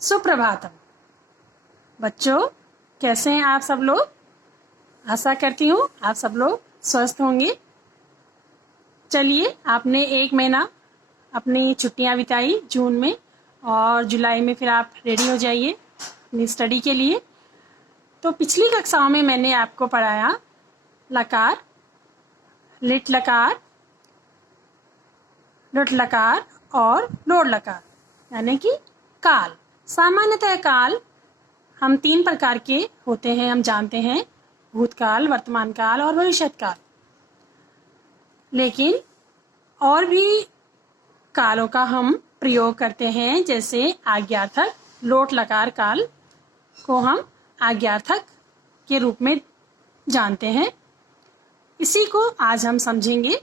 सुप्रभातम। बच्चों, कैसे हैं आप सब लोग? आशा करती हूँ आप सब लोग स्वस्थ होंगे। चलिए, आपने 1 महीना अपनी छुट्टियाँ बिताई जून में, और जुलाई में फिर आप रेडी हो जाइए अपनी स्टडी के लिए। तो पिछली कक्षाओं में मैंने आपको पढ़ाया लकार, लिट लकार, लुट लकार और लोड लकार, यानी कि काल। सामान्यतः काल हम 3 प्रकार के होते हैं, हम जानते हैं, भूतकाल, वर्तमान काल और भविष्यत काल। लेकिन और भी कालों का हम प्रयोग करते हैं, जैसे आज्ञार्थक, लोट लकार काल को हम आज्ञार्थक के रूप में जानते हैं। इसी को आज हम समझेंगे।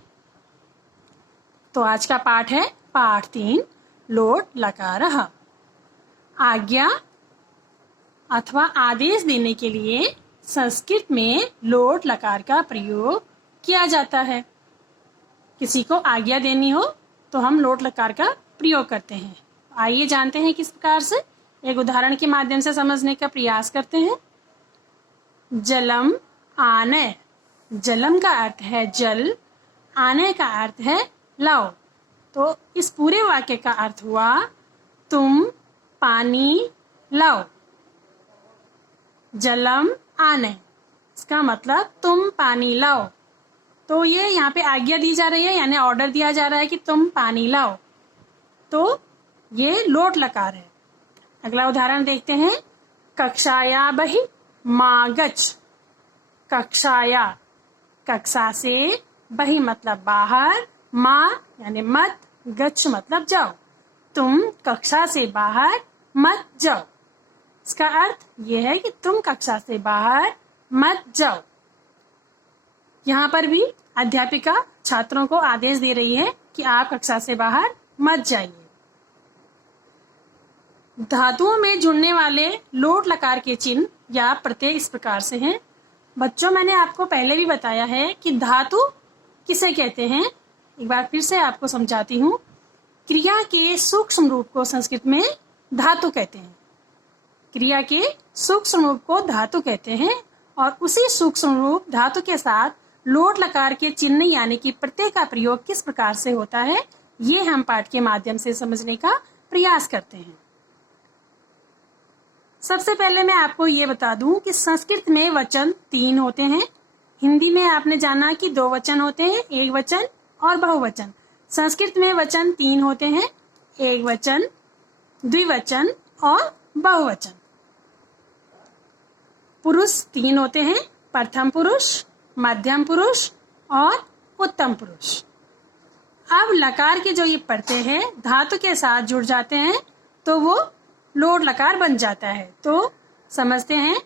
तो आज का पाठ है पाठ 3, लोट लकारः। आज्ञा अथवा आदेश देने के लिए संस्कृत में लोट लकार का प्रयोग किया जाता है। किसी को आज्ञा देनी हो तो हम लोट लकार का प्रयोग करते हैं। आइए जानते हैं किस प्रकार से। एक उदाहरण के माध्यम से समझने का प्रयास करते हैं। जलम आनय। जलम का अर्थ है जल, आनय का अर्थ है लाओ। तो इस पूरे वाक्य का अर्थ हुआ तुम पानी लाओ। जलम आनय, इसका मतलब तुम पानी लाओ। तो ये यहाँ पे आज्ञा दी जा रही है, यानी ऑर्डर दिया जा रहा है कि तुम पानी लाओ। तो ये लोट लकार है। अगला उदाहरण देखते हैं। कक्षाया बहि मा गच्छ। कक्षाया, कक्षा से, बहि मतलब बाहर, माँ यानी मत, गच्छ मतलब जाओ। तुम कक्षा से बाहर मत जाओ। इसका अर्थ यह है कि तुम कक्षा से बाहर मत जाओ। यहाँ पर भी अध्यापिका छात्रों को आदेश दे रही है कि आप कक्षा से बाहर मत जाइए। धातुओं में जुड़ने वाले लोट लकार के चिन्ह या प्रत्यय इस प्रकार से हैं। बच्चों, मैंने आपको पहले भी बताया है कि धातु किसे कहते हैं। एक बार फिर से आपको समझाती हूँ। क्रिया के सूक्ष्म रूप को संस्कृत में धातु कहते हैं। क्रिया के सूक्ष्म रूप को धातु कहते हैं, और उसी सूक्ष्म रूप धातु के साथ लोट लकार के चिन्ह यानी कि प्रत्यय का प्रयोग किस प्रकार से होता है, ये हम पाठ के माध्यम से समझने का प्रयास करते हैं। सबसे पहले मैं आपको ये बता दूं कि संस्कृत में वचन 3 होते हैं। हिंदी में आपने जाना कि 2 वचन होते हैं, एक वचन और बहुवचन। संस्कृत में वचन 3 होते हैं, एक वचन, द्विवचन और बहुवचन। पुरुष 3 होते हैं, प्रथम पुरुष, मध्यम पुरुष और उत्तम पुरुष। अब लकार के जो ये प्रत्यय हैं धातु के साथ जुड़ जाते हैं तो वो लोट लकार बन जाता है। तो समझते हैं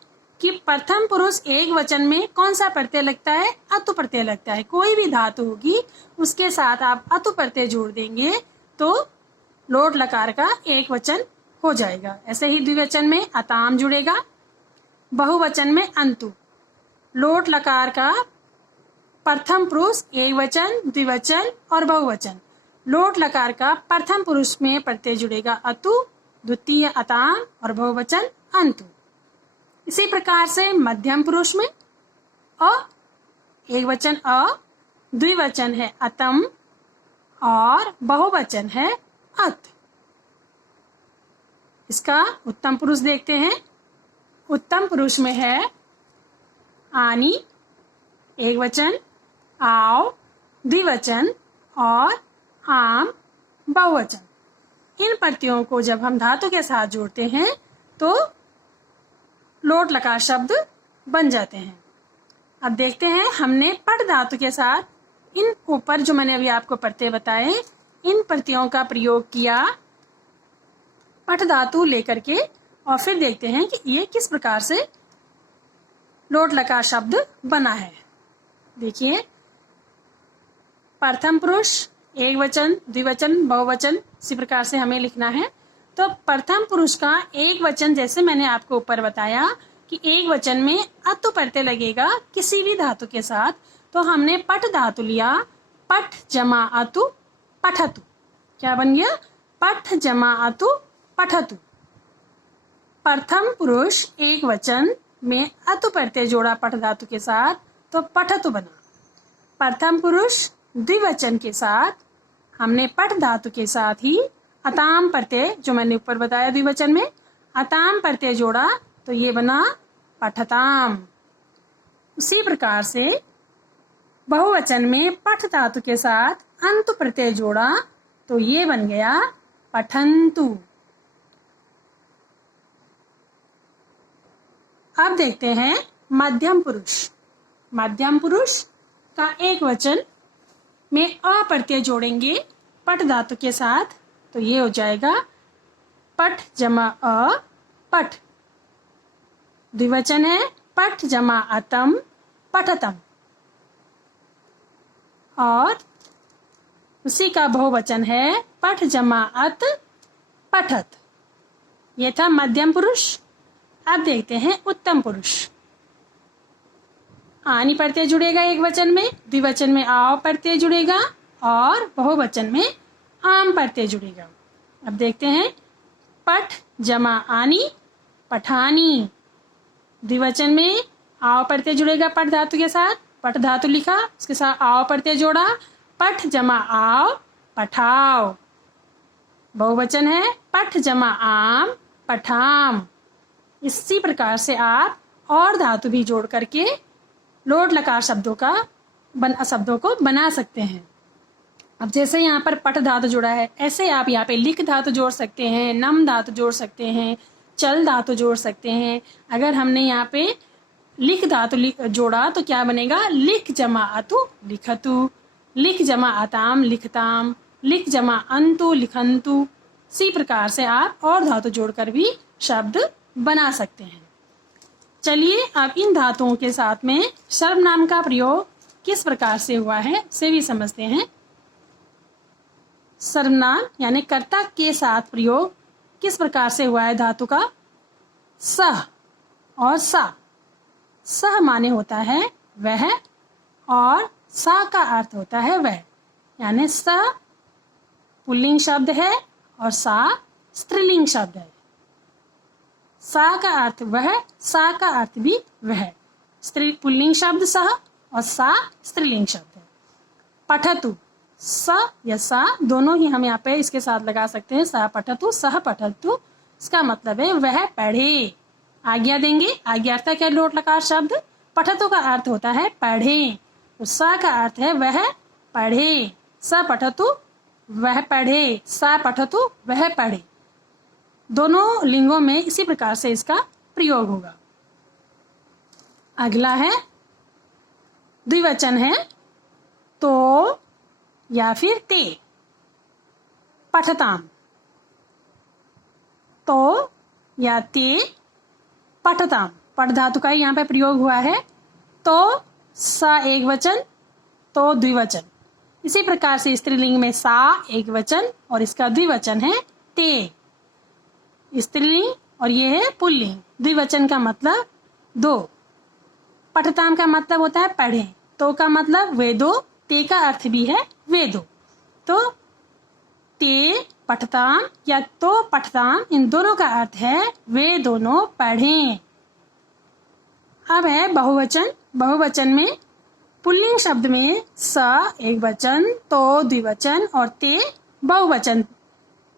कि प्रथम पुरुष एक वचन में कौन सा प्रत्यय लगता है? अतु प्रत्यय लगता है। कोई भी धातु होगी उसके साथ आप अतु प्रत्यय जोड़ देंगे तो लोट लकार का एक वचन हो जाएगा। ऐसे ही द्विवचन में अताम जुड़ेगा, बहुवचन में अंतु। लोट लकार का प्रथम पुरुष एक वचन, द्विवचन और बहुवचन। लोट लकार का प्रथम पुरुष में प्रत्यय जुड़ेगा अतु, द्वितीय अताम और बहुवचन अंतु। इसी प्रकार से मध्यम पुरुष में अ, एक वचन अ, द्विवचन है अतम और बहुवचन है अत। इसका उत्तम पुरुष देखते हैं। उत्तम पुरुष में है आनी, एक वचन, आओ, द्विवचन और आम, बहुवचन। इन प्रत्ययों को जब हम धातु के साथ जोड़ते हैं तो लोट लकार शब्द बन जाते हैं। अब देखते हैं, हमने पठ धातु के साथ इन ऊपर जो मैंने अभी आपको प्रत्यय बताए, इन प्रत्ययों का प्रयोग किया पठ धातु लेकर के, और फिर देखते हैं कि ये किस प्रकार से लोट लकार शब्द बना है। देखिए, प्रथम पुरुष, एक वचन, द्विवचन, बहुवचन, इसी प्रकार से हमें लिखना है। तो प्रथम पुरुष का एक वचन, जैसे मैंने आपको ऊपर बताया कि एक वचन में अतु प्रत्यय लगेगा किसी भी धातु के साथ, तो हमने पठ धातु लिया। पठ जमा अतु पठतु। क्या बन गया? पठ जमा अतु पठतु। प्रथम पुरुष एक वचन में अतु प्रत्यय जोड़ा पठ धातु के साथ तो पठतु बना। प्रथम पुरुष द्विवचन के साथ हमने पठ धातु के साथ ही अताम प्रत्यय, जो मैंने ऊपर बताया द्विवचन में अताम प्रत्यय जोड़ा तो ये बना पठताम। उसी प्रकार से बहुवचन में पठ धातु के साथ अंत प्रत्यय जोड़ा तो ये बन गया पठंतु। अब देखते हैं मध्यम पुरुष। मध्यम पुरुष का एक वचन में अ प्रत्यय जोड़ेंगे पठ धातु के साथ तो ये हो जाएगा पठ जमा अ पठ। द्विवचन है पठ जमा अतम पठतम। और उसी का बहुवचन है पठ जमा अत पठत। ये था मध्यम पुरुष। अब देखते हैं उत्तम पुरुष। आनी प्रत्यय जुड़ेगा एक वचन में, द्विवचन में आव प्रत्यय जुड़ेगा और बहुवचन में आम प्रत्यय जुड़ेगा। अब देखते हैं पठ जमा आनी पठानी। द्विवचन में आव प्रत्यय जुड़ेगा पठ धातु के साथ, पठ धातु लिखा उसके साथ आव प्रत्यय जोड़ा पठ जमा आव पठाव। बहुवचन है पठ जमा आम पठाम। इसी प्रकार से आप और धातु भी जोड़ करके लोट लकार शब्दों को बना सकते हैं। अब जैसे यहाँ पर पठ धातु जुड़ा है ऐसे आप यहाँ पे लिख धातु जोड़ सकते हैं, नम धातु जोड़ सकते हैं, चल धातु जोड़ सकते हैं। अगर हमने यहाँ पे लिख धातु जोड़ा तो क्या बनेगा लिख जमा अतु लिखतु, लिख जमा अताम लिखताम, लिख जमा अंतु लिखंतु। इसी प्रकार से आप और धातु जोड़कर भी शब्द बना सकते हैं। चलिए अब इन धातुओं के साथ में सर्वनाम का प्रयोग किस प्रकार से हुआ है उसे भी समझते हैं। सर्वनाम यानी कर्ता के साथ प्रयोग किस प्रकार से हुआ है धातु का। सह और सा। सह माने होता है वह और सा का अर्थ होता है वह, यानी सह पुल्लिंग शब्द है और सा स्त्रीलिंग शब्द है। सा का अर्थ वह, सा का अर्थ भी वह। स्त्री पुल्लिंग शब्द सह और सा स्त्रीलिंग शब्द है। पठतु स या सा दोनों ही हम यहाँ पे इसके साथ लगा सकते हैं। सा पठतु सह पठतु, इसका मतलब है वह पढ़े। आज्ञा देंगे, आज्ञार्था क्या लोट लकार शब्द। पठतु का अर्थ होता है पढ़े, सा का अर्थ है वह पढ़े। स पठतु वह पढ़े, सा पठतु वह पढ़े। दोनों लिंगों में इसी प्रकार से इसका प्रयोग होगा। अगला है द्विवचन है तो या फिर ते। पठताम तो या ते पठताम, पठ धातु का ही यहाँ पे प्रयोग हुआ है। तो सा एक वचन तो द्विवचन। इसी प्रकार से स्त्रीलिंग में सा एक वचन और इसका द्विवचन है ते। स्त्रीलिंग और ये है पुल्लिंग। द्विवचन का मतलब दो। पठताम का मतलब होता है पढ़े, तो का मतलब वे दो, ते का अर्थ भी है वे दो। तो ते पठताम या तो पठताम इन दोनों का अर्थ है वे दोनों पढ़ें। अब है बहुवचन। बहुवचन में पुल्लिंग शब्द में स एक वचन तो द्विवचन और ते बहुवचन।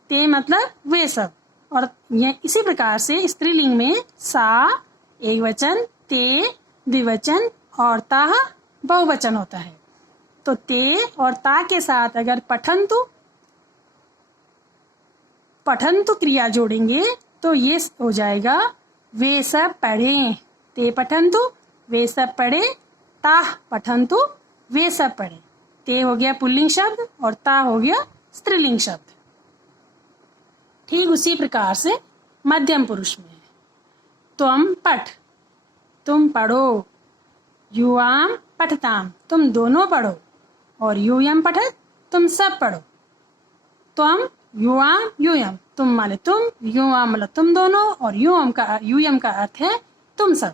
ते मतलब वे सब। और यह इसी प्रकार से स्त्रीलिंग में सा एक वचन ते द्विवचन और ता बहुवचन होता है। तो ते और ता के साथ अगर पठंतु क्रिया जोड़ेंगे तो ये हो जाएगा वे सब पढ़ें। ते पठंतु वे सब पढ़े, ता पठंतु वे सब पढ़े। ते हो गया पुल्लिंग शब्द और ता हो गया स्त्रीलिंग शब्द। ठीक उसी प्रकार से मध्यम पुरुष में त्वम पठ तुम पढ़ो, युवाम पठताम तुम दोनों पढ़ो और यूयम पठत तुम सब पढ़ो। त्वम युवाम यूयम तुम माने तुम, युवाम मतलब तुम दोनों और यूयम का अर्थ है तुम सब।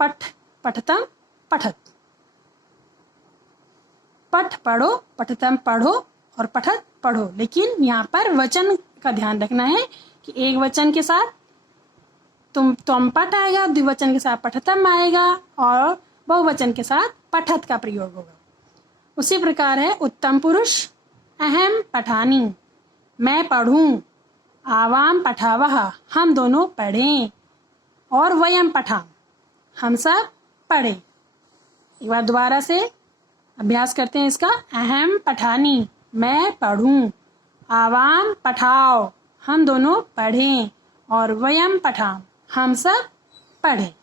पठ पठतम पठत। पठ पढ़ो, पठतम पढ़ो और पठत पढ़ो। लेकिन यहाँ पर वचन का ध्यान रखना है कि एक वचन के साथ त्वम पठ आएगा, द्विवचन के साथ पठतम आएगा और बहुवचन के साथ पठत का प्रयोग होगा। उसी प्रकार है उत्तम पुरुष, अहम पठानी, मैं पढ़ूं, आवाम पठावह, हम दोनों पढ़ें, और वयम पठाम, हम सब पढ़े। एक बार दोबारा से अभ्यास करते हैं इसका। अहम पठानी, मैं पढ़ूं, आवाम पठाओ, हम दोनों पढ़ें, और वयम पठाम, हम सब पढ़ें।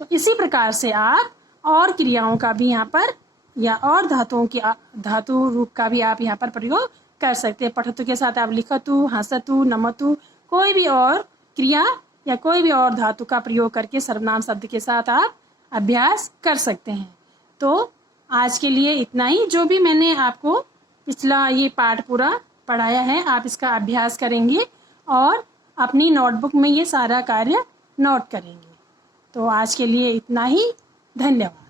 तो इसी प्रकार से आप और क्रियाओं का भी यहाँ पर या और धातुओं की धातु रूप का भी आप यहाँ पर प्रयोग कर सकते हैं। पठतु के साथ आप लिखतु, हंसतु, नमतु, कोई भी और क्रिया या कोई भी और धातु का प्रयोग करके सर्वनाम शब्द के साथ आप अभ्यास कर सकते हैं। तो आज के लिए इतना ही। जो भी मैंने आपको पिछला ये पाठ पूरा पढ़ाया है, आप इसका अभ्यास करेंगे और अपनी नोटबुक में ये सारा कार्य नोट करेंगे। तो आज के लिए इतना ही। धन्यवाद।